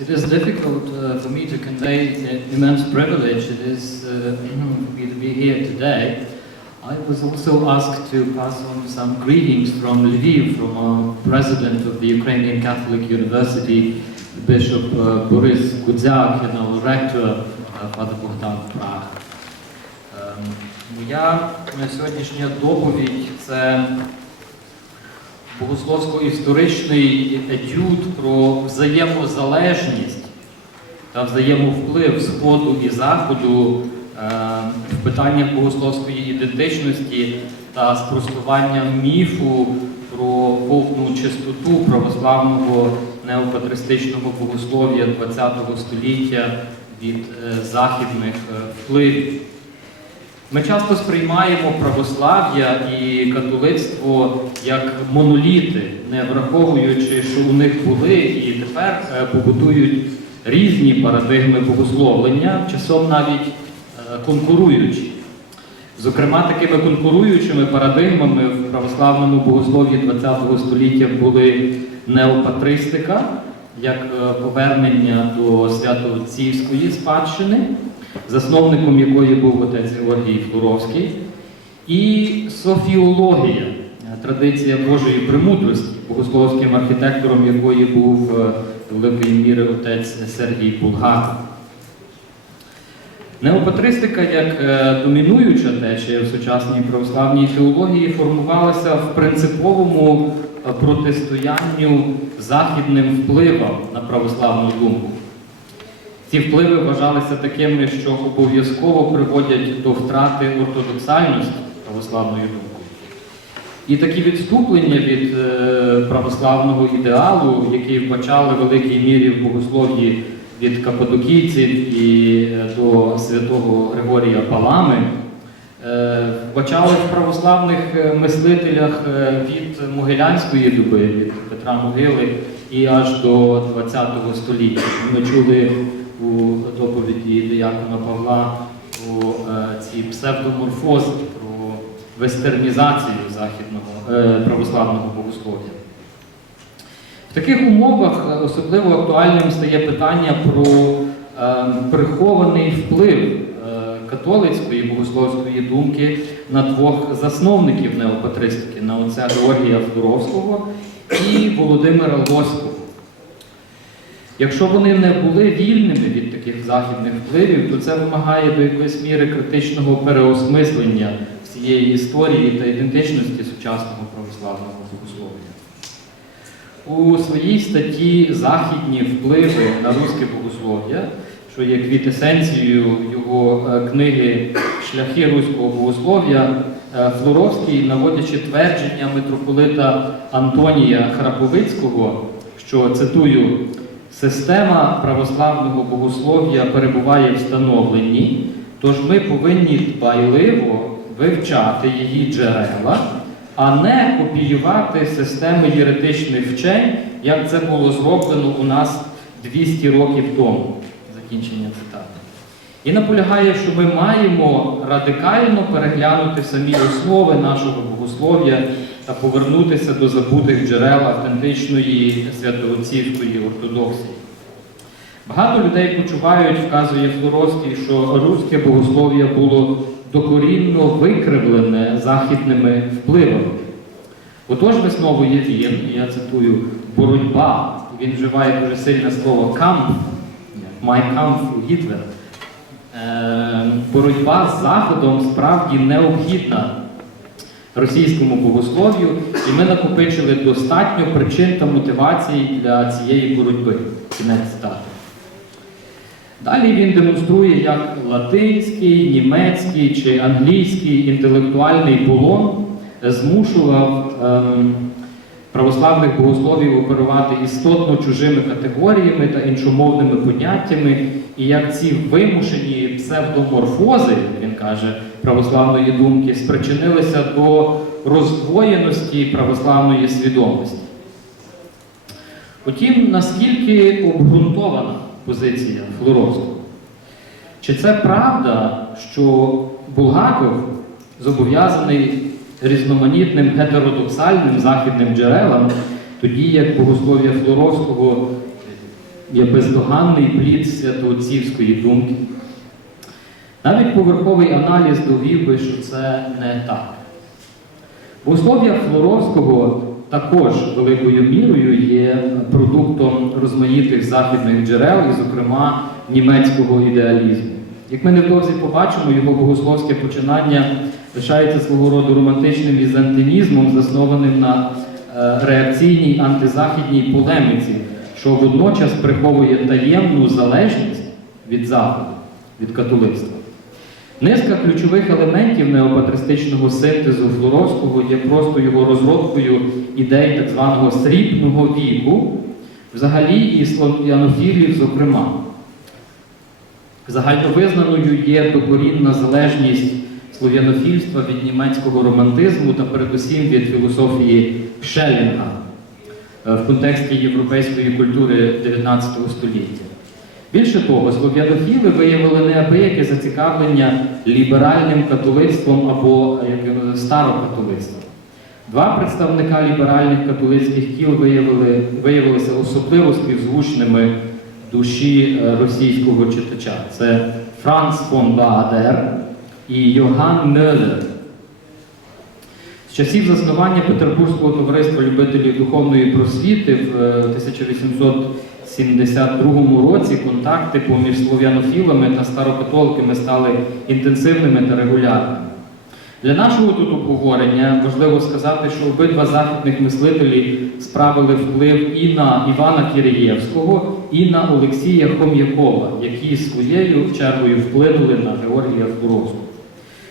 it is difficult uh, for me to convey the immense privilege it is uh, for me to be here today. I was also asked to pass on some greetings from Lviv, from our president of the Ukrainian Catholic University, Bishop uh, Boris Gudзyak, and our rector, uh, Father Bogdan Prach. Ем, Моя е, сьогоднішня доповідь це богословсько-історичний етюд про взаємозалежність та взаємовплив Сходу і Заходу е, в питаннях богословської ідентичності та спростування міфу про повну чистоту православного неопатристичного богослов'я ХХ століття від е, західних е, впливів. Ми часто сприймаємо православ'я і католицтво як моноліти, не враховуючи, що у них були і тепер е, побудують різні парадигми богословлення, часом навіть е, конкуруючі. Зокрема, такими конкуруючими парадигмами в православному богослов'ї ХХ століття були неопатристика, як е, повернення до святоотцівської спадщини, засновником якої був отець Георгій Флоровський, і софіологія, е, традиція Божої премудрості, богословським архітектором якої був е, великої міри отець Сергій Булгаков. Неопатристика як е, домінуюча течія в сучасній православній теології формувалася в принциповому протистоянню західним впливам на православну думку. Ці впливи вважалися такими, що обов'язково приводять до втрати ортодоксальності православної думки. І такі відступлення від е, православного ідеалу, який вбачали в великій мірі в богослов'ї від кападокійців і е, до святого Григорія Палами, е, вбачали в православних мислителях від Могилянської доби, від Петра Могили і аж до ХХ століття. Ми чули у доповіді Диякона Павла про е, ці псевдоморфози, про вестернізацію західного е, православного богослов'я. В таких умовах е, особливо актуальним стає питання про прихований вплив католицької богословської думки на двох засновників неопатристики, на отця Георгія Флоровського і Володимира Лоського. Якщо вони не були вільними від таких західних впливів, то це вимагає до якоїсь міри критичного переосмислення всієї історії та ідентичності сучасного православного богослов'я. У своїй статті Західні впливи на руське богослов'я, що є квітесенцією його е, книги Шляхи руського богослов'я, е, Флоровський, наводячи твердження митрополита Антонія Храповицького, що цитую. Система православного богослов'я перебуває в становленні, тож ми повинні дбайливо вивчати її джерела, а не копіювати системи єретичних вчень, як це було зроблено у нас 200 років тому. Закінчення цитати. І наполягає, що ми маємо радикально переглянути самі основи нашого богослов'я та повернутися до забутих джерел автентичної святоотцівської ортодоксії. Багато людей почувають, вказує Флоровський, що руське богослов'я було докорінно викривлене західними впливами. Отож висновує він, я цитую, боротьба, він вживає дуже сильне слово камп, майкамп у Гітлера. Е, боротьба з Заходом справді необхідна російському богослов'ю, і ми накопичили достатньо причин та мотивацій для цієї боротьби. Кінець цитати. Далі він демонструє, як латинський, німецький чи англійський інтелектуальний полон змушував ем, православних богословів оперувати істотно чужими категоріями та іншомовними поняттями, і як ці вимушені псевдоморфози, він каже, православної думки, спричинилися до роздвоєності православної свідомості. Утім, наскільки обґрунтована позиція Флоровського? Чи це правда, що Булгаков зобов'язаний різноманітним гетеродоксальним західним джерелам, тоді як богослов'я Флоровського є бездоганний плід святоотцівської думки. Навіть поверховий аналіз довів би, що це не так. Богослов'я Флоровського також великою мірою є продуктом розмаїтих західних джерел, і, зокрема, німецького ідеалізму. Як ми невдовзі побачимо, його богословське починання лишається свого роду романтичним візантинізмом, заснованим на е, реакційній антизахідній полеміці, що водночас приховує таємну залежність від Заходу, від католицтва. Низка ключових елементів неопатристичного синтезу Флоровського є просто його розробкою ідей так званого срібного віку, взагалі і слав'янофілів, зокрема. Загальновизнаною є докорінна залежність слов'янофільства від німецького романтизму та передусім від філософії Шелінга е, в контексті європейської культури 19 століття. Більше того, слов'янохіли виявили неабияке зацікавлення ліберальним католицтвом або старокатолицтвом. Два представника ліберальних католицьких кіл виявили, виявилися особливо співзвучними душі е, російського читача. Це Франц фон Баадер і Йоган Мюллер. З часів заснування Петербурзького товариства любителів духовної просвіти в е, 1800 72 році контакти поміж слов'янофілами та старокатоликами стали інтенсивними та регулярними. Для нашого тут обговорення важливо сказати, що обидва західних мислителі справили вплив і на Івана Кирієвського, і на Олексія Хом'якова, які своєю чергою вплинули на Георгія Здоровського.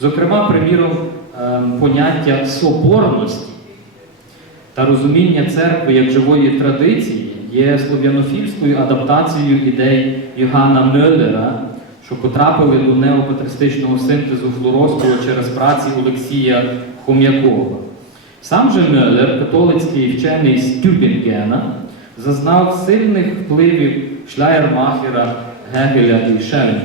Зокрема, приміром ем, поняття соборності та розуміння церкви як живої традиції є слов'янофільською адаптацією ідей Йоганна Мюллера, що потрапили до неопатристичного синтезу Флоровського через праці Олексія Хом'якова. Сам же Мюллер, католицький вчений з зазнав сильних впливів Шляєрмахера, Гегеля і Шелінга.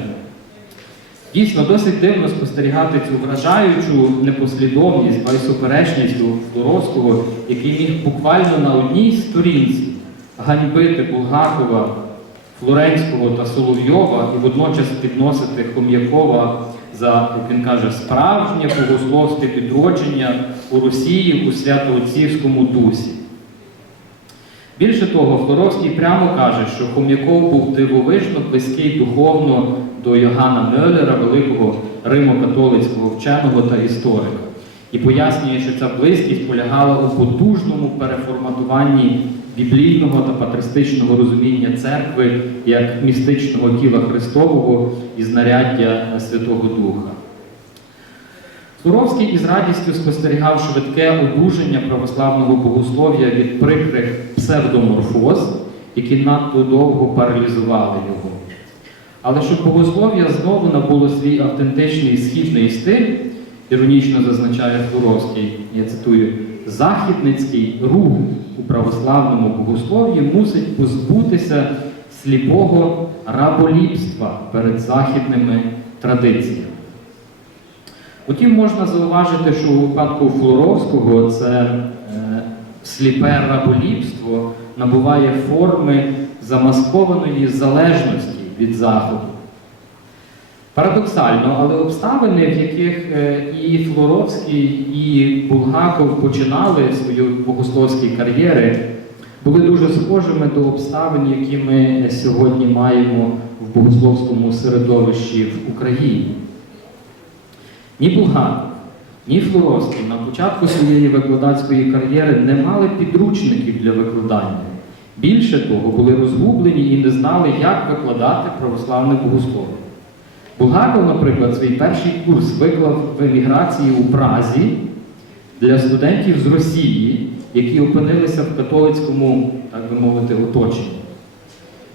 Дійсно, досить дивно спостерігати цю вражаючу непослідовність, а й суперечність у Флоровського, який міг буквально на одній сторінці ганьбити Булгакова, Флоренського та Соловйова і водночас підносити Хом'якова за, як він каже, справжнє богословське відродження у Росії у святоотцівському дусі. Більше того, Флоровський прямо каже, що Хом'яков був дивовижно близький духовно до Йоганна Мюллера, великого римо-католицького вченого та історика, і пояснює, що ця близькість полягала у потужному переформатуванні біблійного та патристичного розуміння церкви як містичного тіла Христового і знаряддя Святого Духа. Суровський із радістю спостерігав швидке одужання православного богослов'я від прикрих псевдоморфоз, які надто довго паралізували його. Але щоб богослов'я знову набуло свій автентичний східний стиль, іронічно зазначає Флоровський, я цитую, західницький рух у православному богослов'ї мусить позбутися сліпого раболіпства перед західними традиціями. Утім, можна зауважити, що у випадку Флоровського це е, сліпе раболіпство набуває форми замаскованої залежності від Заходу. Парадоксально, але обставини, в яких е, і Флоровський, і Булгаков починали свої богословські кар'єри, були дуже схожими до обставин, які ми сьогодні маємо в богословському середовищі в Україні. Ні Булгаков, ні Флоровський на початку своєї викладацької кар'єри не мали підручників для викладання. Більше того, були розгублені і не знали, як викладати православне богослов'я. Булгаков, наприклад, свій перший курс виклав в еміграції у Празі для студентів з Росії, які опинилися в католицькому, так би мовити, оточенні.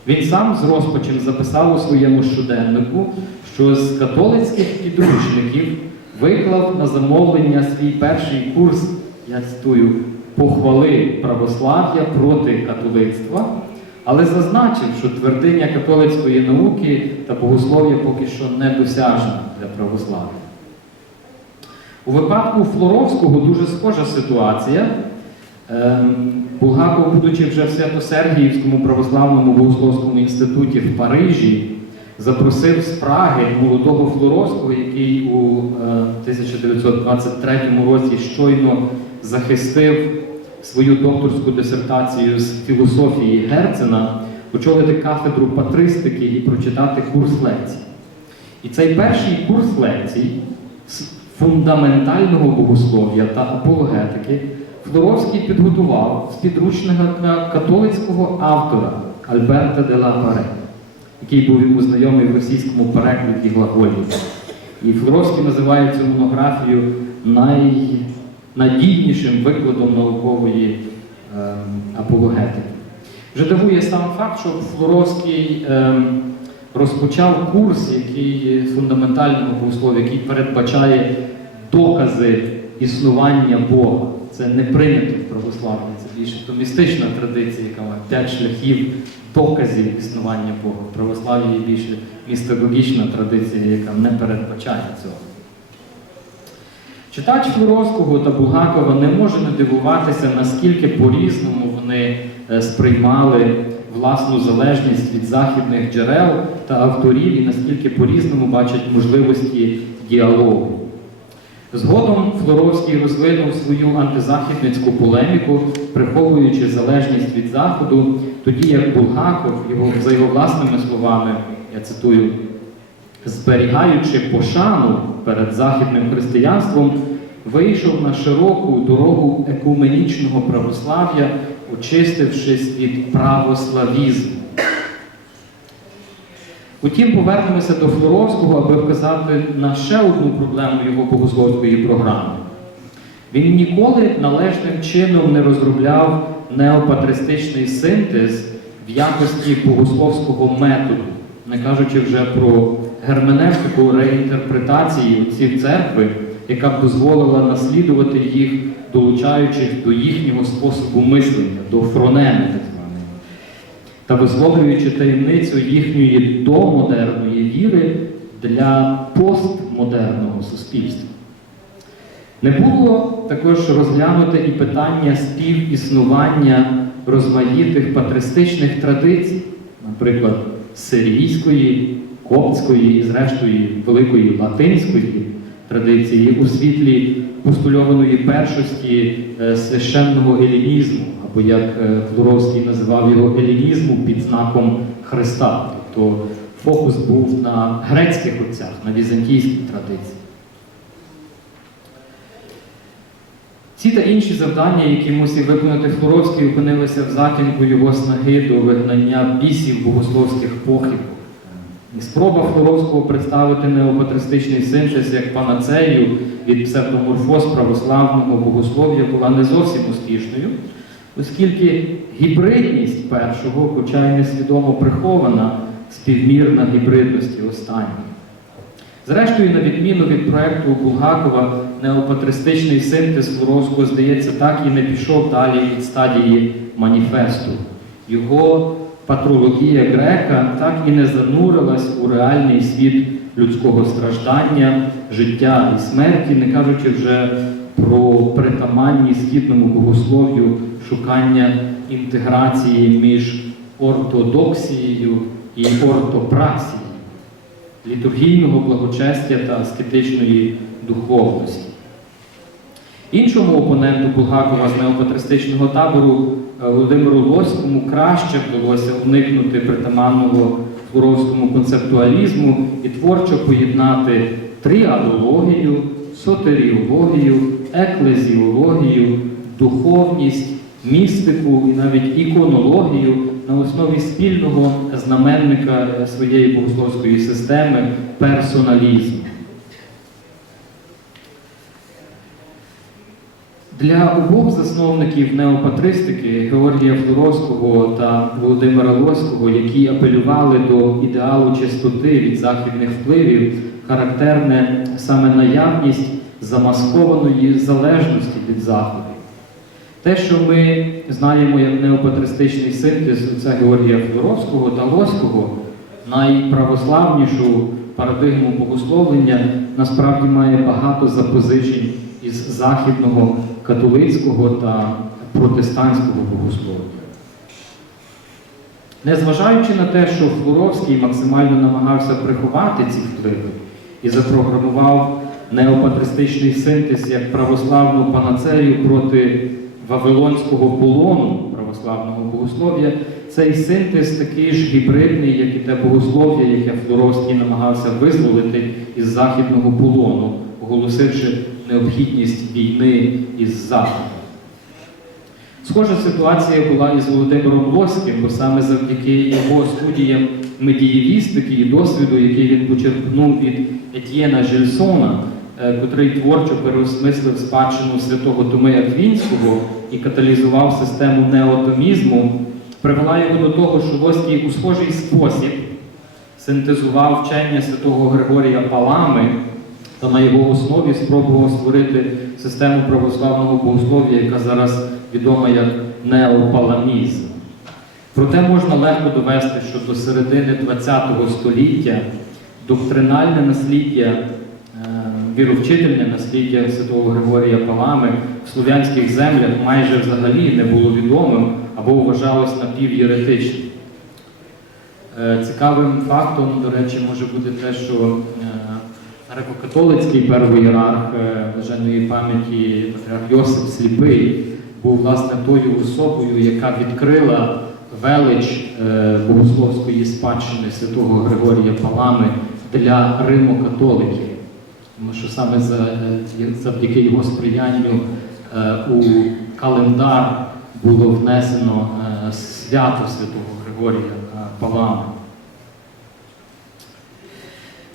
Він сам з розпачем записав у своєму щоденнику, що з католицьких підручників виклав на замовлення свій перший курс, я цитую, похвали православ'я проти католицтва, але зазначив, що твердиня католицької науки та богослов'я поки що недосяжна для православ'я. У випадку Флоровського дуже схожа ситуація. Ем, Булгаков, будучи вже в Свято-Сергіївському православному богословському інституті в Парижі, запросив з Праги молодого Флоровського, який у е, 1923 році щойно захистив свою докторську дисертацію з філософії Герцена, очолити кафедру патристики і прочитати курс лекцій. І цей перший курс лекцій з фундаментального богослов'я та апологетики Флоровський підготував з підручника католицького автора Альберта де ла який був йому знайомий в російському перекладі глаголів. І Флоровський називає цю монографію найнадійнішим викладом наукової ем, апологетики. Вже дивує сам факт, що Флоровський ем, розпочав курс, який фундаментального богослов'я, який передбачає докази існування Бога. Це не прийнято в православні, це більше то містична традиція, яка має п'ять шляхів доказів існування Бога. В православ'ї є більше містологічна традиція, яка не передбачає цього. Читач Флоровського та Булгакова не може не дивуватися, наскільки по-різному вони е, сприймали власну залежність від західних джерел та авторів і наскільки по-різному бачать можливості діалогу. Згодом Флоровський розвинув свою антизахідницьку полеміку, приховуючи залежність від Заходу, тоді як Булгаков, його, за його власними словами, я цитую, зберігаючи пошану перед західним християнством, вийшов на широку дорогу екуменічного православ'я, очистившись від православізму. Утім, повернемося до Флоровського, аби вказати на ще одну проблему його богословської програми. Він ніколи належним чином не розробляв неопатристичний синтез в якості богословського методу, не кажучи вже про герменевтику реінтерпретації отців церкви, яка б дозволила наслідувати їх, долучаючись до їхнього способу мислення, до фронеми, так званої, та висловлюючи таємницю їхньої домодерної віри для постмодерного суспільства. Не було також розглянуте і питання співіснування розмаїтих патристичних традицій, наприклад, сирійської, коптської і, зрештою, великої латинської традиції у світлі постульованої першості е, священного елінізму, або як е, Флоровський називав його елінізму під знаком Христа. Тобто фокус був на грецьких отцях, на візантійській традиції. Ці та інші завдання, які мусив виконати Флоровський, опинилися в затінку його снаги до вигнання бісів богословських похибок. І спроба Флоровського представити неопатристичний синтез як панацею від псевдоморфоз православного богослов'я була не зовсім успішною, оскільки гібридність першого, хоча й несвідомо прихована, співмірна гібридності останнього. Зрештою, на відміну від проєкту Булгакова, неопатристичний синтез Флоровського, здається, так і не пішов далі від стадії маніфесту. Його патрологія грека так і не занурилась у реальний світ людського страждання, життя і смерті, не кажучи вже про притаманні східному богослов'ю шукання інтеграції між ортодоксією і ортопраксією, літургійного благочестя та аскетичної духовності. Іншому опоненту Булгакова з неопатристичного табору е, Володимиру Лоському краще вдалося уникнути притаманного флоровському концептуалізму і творчо поєднати тріадологію, сотеріологію, еклезіологію, духовність, містику і навіть іконологію на основі спільного знаменника своєї богословської системи персоналізму. Для обох засновників неопатристики Георгія Флоровського та Володимира Лоського, які апелювали до ідеалу чистоти від західних впливів, характерне саме наявність замаскованої залежності від заходу. Те, що ми знаємо як неопатристичний синтез отця Георгія Флоровського та Лоського, найправославнішу парадигму богословлення, насправді має багато запозичень із західного католицького та протестантського богослов'я. Незважаючи на те, що Флоровський максимально намагався приховати ці впливи і запрограмував неопатристичний синтез як православну панацею проти Вавилонського полону православного богослов'я, цей синтез такий ж гібридний, як і те богослов'я, яке Флоровський намагався визволити із західного полону, оголосивши необхідність війни із Заходом. Схожа ситуація була і з Володимиром Лоським, бо саме завдяки його студіям медієвістики і досвіду, який він почерпнув від Етьєна Жельсона, е, котрий творчо переосмислив спадщину святого Томи Аквінського і каталізував систему неотомізму, привела його до того, що Лоський у схожий спосіб синтезував вчення святого Григорія Палами та на його основі спробував створити систему православного богослов'я, яка зараз відома як неопаламізм. Проте можна легко довести, що до середини ХХ століття доктринальне насліддя, е, віровчительне насліддя святого Григорія Палами в слов'янських землях майже взагалі не було відомим або вважалось напівєретичним. Е, Цікавим фактом, до речі, може бути те, що е, греко-католицький перший ієрарх е, блаженної пам'яті патріарх Йосип Сліпий був власне тою особою, яка відкрила велич богословської спадщини святого Григорія Палами для римокатоликів. Тому що саме завдяки його сприянню у календар було внесено е, свято святого Григорія е, Палами.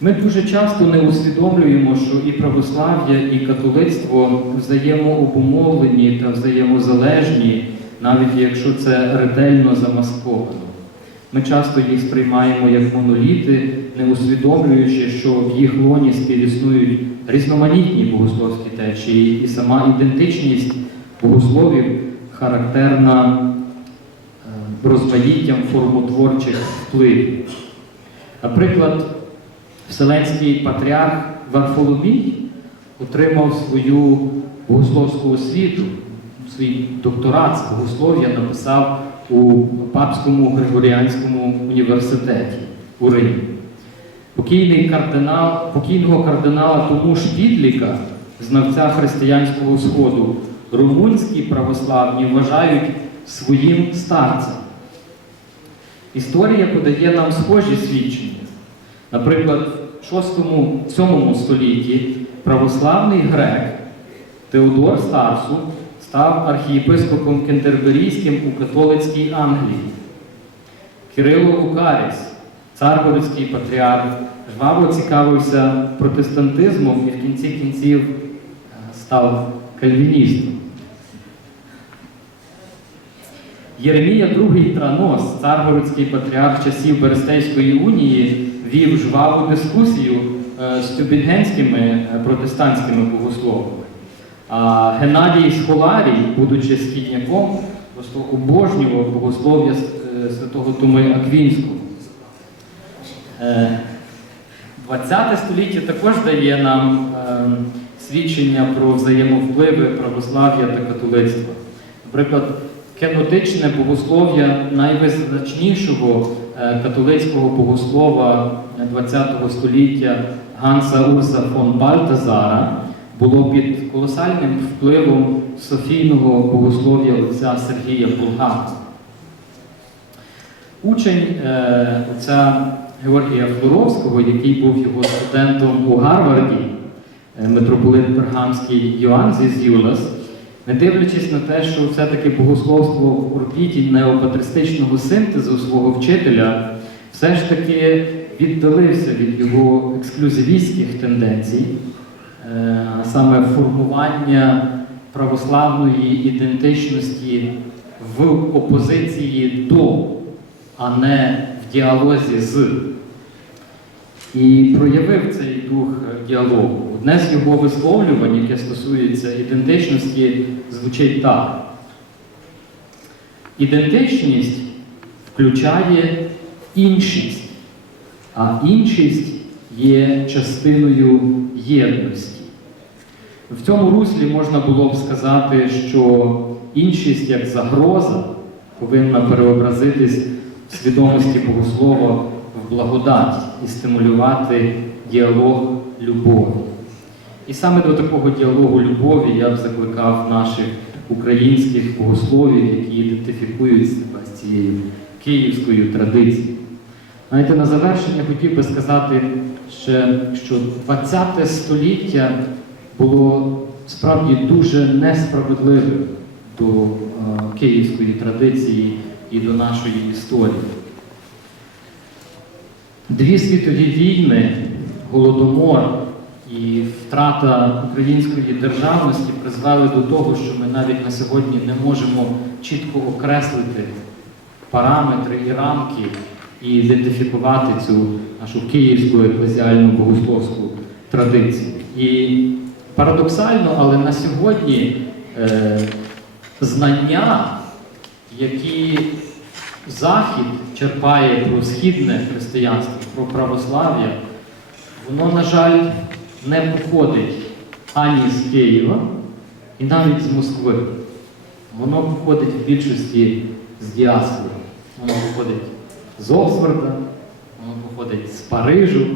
Ми дуже часто не усвідомлюємо, що і православ'я, і католицтво взаємообумовлені та взаємозалежні, навіть якщо це ретельно замасковано. Ми часто їх сприймаємо як моноліти, не усвідомлюючи, що в їх лоні співіснують різноманітні богословські течії, і сама ідентичність богословів характерна е, розмаїттям формотворчих впливів. Наприклад, Вселенський патріарх Варфоломій отримав свою богословську освіту, свій докторат з богослов'я написав у Папському Григоріанському університеті у Римі. Покійний кардинал, покійного кардинала тому Шпідліка, знавця християнського сходу, румунські православні вважають своїм старцем. Історія подає нам схожі свідчення. Наприклад, в 6-7 столітті православний грек Теодор Старсу став архієпископом Кентерберійським у католицькій Англії. Кирило Лукаріс, царгородський патріарх, жваво цікавився протестантизмом і в кінці кінців е, став кальвіністом. Єремія II Транос, царгородський патріарх часів Берестейської унії, вів жваву дискусію е, з тюбінгенськими е, протестантськими богословами. А Геннадій Схоларій, будучи східняком, просто обожнював богослов'я е, святого Томи Аквінського. Е, 20 століття також дає нам е, свідчення про взаємовпливи православ'я та католицтва. Наприклад, кенотичне богослов'я найвизначнішого е, католицького богослова ХХ століття Ганса Урса фон Бальтазара було під колосальним впливом софійного богослов'я отця Сергія Булгакова. Учень е, отця Георгія Флоровського, який був його студентом у Гарварді, е, митрополит Пергамський Йоанн Зізюлас, не дивлячись на те, що все-таки богословство в орбіті неопатристичного синтезу свого вчителя, все ж таки віддалився від його ексклюзивістських тенденцій, саме формування православної ідентичності в опозиції до, а не в діалозі з. І проявив цей дух е, діалогу. Одне з його висловлювань, яке стосується ідентичності, звучить так. Ідентичність включає іншість, а іншість є частиною єдності. В цьому руслі можна було б сказати, що іншість як загроза повинна переобразитись в свідомості Богослова в благодать і стимулювати діалог любові. І саме до такого діалогу любові я б закликав наших українських богословів, які ідентифікують себе з цією київською традицією. Знаєте, на завершення хотів би сказати ще, що 20 століття було справді дуже несправедливим до е, київської традиції і до нашої історії. Дві світові війни, голодомор і втрата української державності призвели до того, що ми навіть на сьогодні не можемо чітко окреслити параметри і рамки і ідентифікувати цю нашу київську еклезіальну богословську традицію. І парадоксально, але на сьогодні е, знання, які Захід черпає про східне християнство, про православ'я, воно, на жаль, не походить ані з Києва і навіть з Москви. Воно походить в більшості з діаспори. Воно походить з Оксфорда, воно походить з Парижу.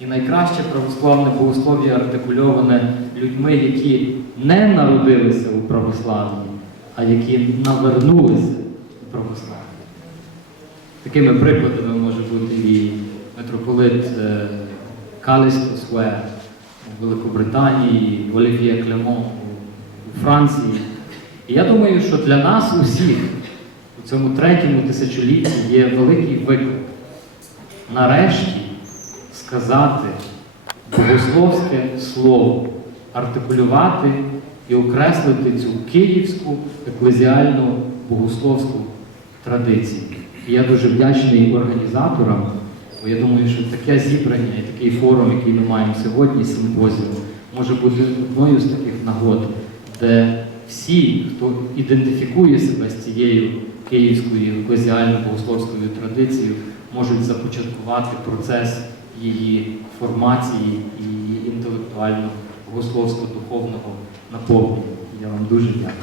І найкраще православне богослов'я артикульоване людьми, які не народилися у православ'ї, а які навернулися у православ'я. Такими прикладами може бути і митрополит е, Калісто Суе у Великобританії, Олів'є Клемон у Франції. І я думаю, що для нас усіх у цьому третьому тисячолітті є великий виклик нарешті сказати богословське слово, артикулювати і окреслити цю київську еклезіальну богословську традицію. І я дуже вдячний організаторам, бо я думаю, що таке зібрання і такий форум, який ми маємо сьогодні, симпозіум, може бути одною з таких нагод, де всі, хто ідентифікує себе з цією київською еклезіально-богословською традицією, можуть започаткувати процес її формації і її інтелектуально-богословсько-духовного наповнення. Я вам дуже дякую.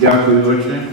Дякую, отче.